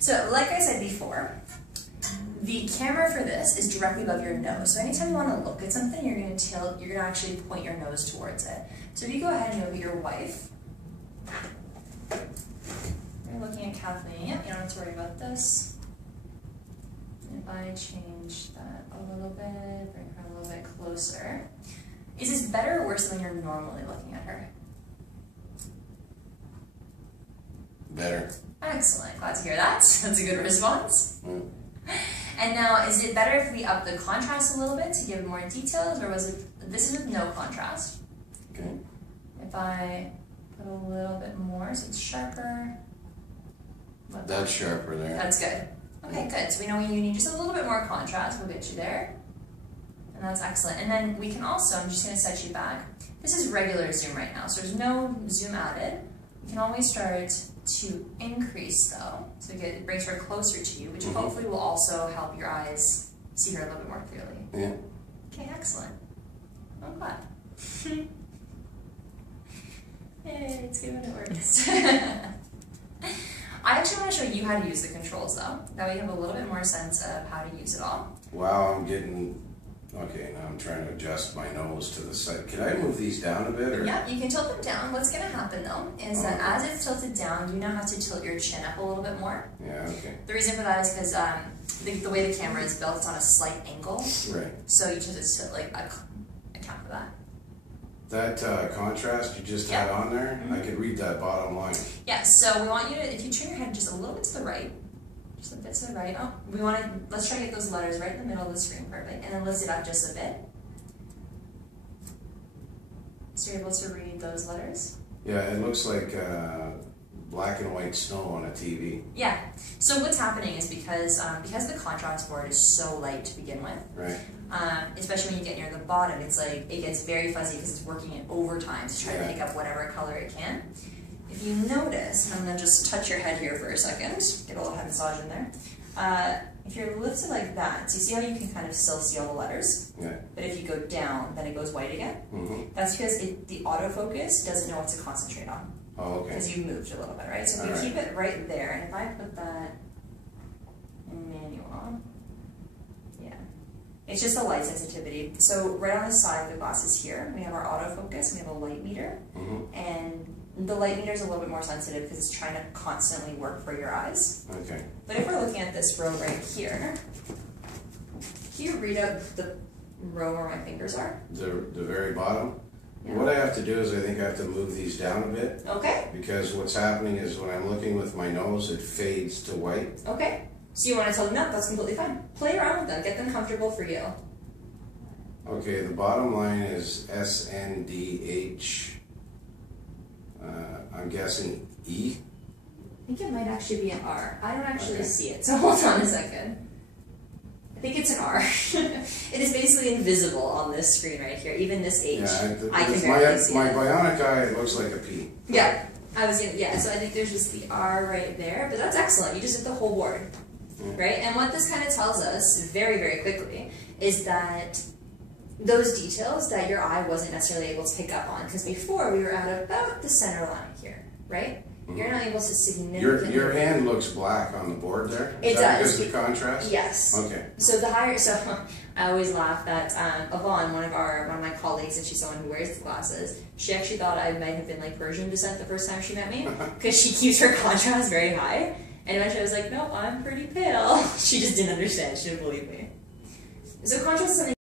So like I said before, the camera for this is directly above your nose. So anytime you want to look at something, you're going to actually point your nose towards it. So if you go ahead and look at your wife, you're looking at Kathleen. Yep, you don't have to worry about this. And if I change that a little bit, bring her a little bit closer. Is this better or worse than you're normally looking at her? Better. Excellent, glad to hear that. That's a good response. Mm. And now, is it better if we up the contrast a little bit to give more details, or was it, this is with no contrast. Okay. If I put a little bit more, so it's sharper. That's sharper there. That's good. Okay, good. So we know when you need just a little bit more contrast, we'll get you there. And that's excellent. And then we can also, I'm just going to set you back. This is regular zoom right now, so there's no zoom added. We can always start to increase though, so it brings her closer to you, which hopefully will also help your eyes see her a little bit more clearly. Yeah. Okay, excellent. I'm glad. Yay, it's good when it works. I actually want to show you how to use the controls though. That way you have a little bit more sense of how to use it all. Wow, I'm getting... Okay, now I'm trying to adjust my nose to the side. Can I move these down a bit? Or? Yeah, you can tilt them down. What's going to happen though is that as it's tilted down, you now have to tilt your chin up a little bit more. Yeah, okay. The reason for that is because the way the camera is built, it's on a slight angle. Right. So you just have to like account for that. That contrast you just had on there, I could read that bottom line. Yeah, so we want you to, if you turn your head just a little bit to the right, just a bit to the right. Oh, we want to, let's try to get those letters right in the middle of the screen, perfect. And then lift it up just a bit. So you're able to read those letters? Yeah, it looks like black and white snow on a TV. Yeah, so what's happening is because the contrast board is so light to begin with, right? Especially when you get near the bottom, it's like, it gets very fuzzy because it's working in overtime to try to pick up whatever color it can. If you notice, and I'm going to just touch your head here for a second, get a little head massage in there. If you're lifted like that, so you see how you can kind of still see all the letters? Yeah. But if you go down, then it goes white again. That's because the autofocus doesn't know what to concentrate on. Oh, okay. Because you moved a little bit, right? So if we keep it right there, and if I put that in manual, yeah. It's just a light sensitivity. So right on the side of the glasses here, we have our autofocus, we have a light meter, and the light meter is a little bit more sensitive because it's trying to constantly work for your eyes. Okay. But if we're looking at this row right here, can you read out the row where my fingers are? The very bottom? Yeah. What I have to do is I think I have to move these down a bit. Okay. Because what's happening is when I'm looking with my nose, it fades to white. Okay. So you want to tell them, no, that's completely fine. Play around with them. Get them comfortable for you. Okay, the bottom line is SNDH. I'm guessing E. I think it might actually be an R. I don't actually see it, so hold on a second. I think it's an R. It is basically invisible on this screen right here. Even this H, I can barely see my it. bionic eye, it looks like a P. Yeah, so I think there's just the R right there, but that's excellent. You just hit the whole board, right? And what this kind of tells us very, very quickly is that those details that your eye wasn't necessarily able to pick up on, because before we were at about the center line here, right? You're not able to significantly... Your hand looks black on the board there? It does. Because of the contrast? Yes. Okay. So I always laugh that Yvonne, one of my colleagues, and she's someone who wears the glasses, she actually thought I might have been like Persian descent the first time she met me, because she keeps her contrast very high. And eventually I was like, no, I'm pretty pale. She just didn't understand. She didn't believe me. So contrast is something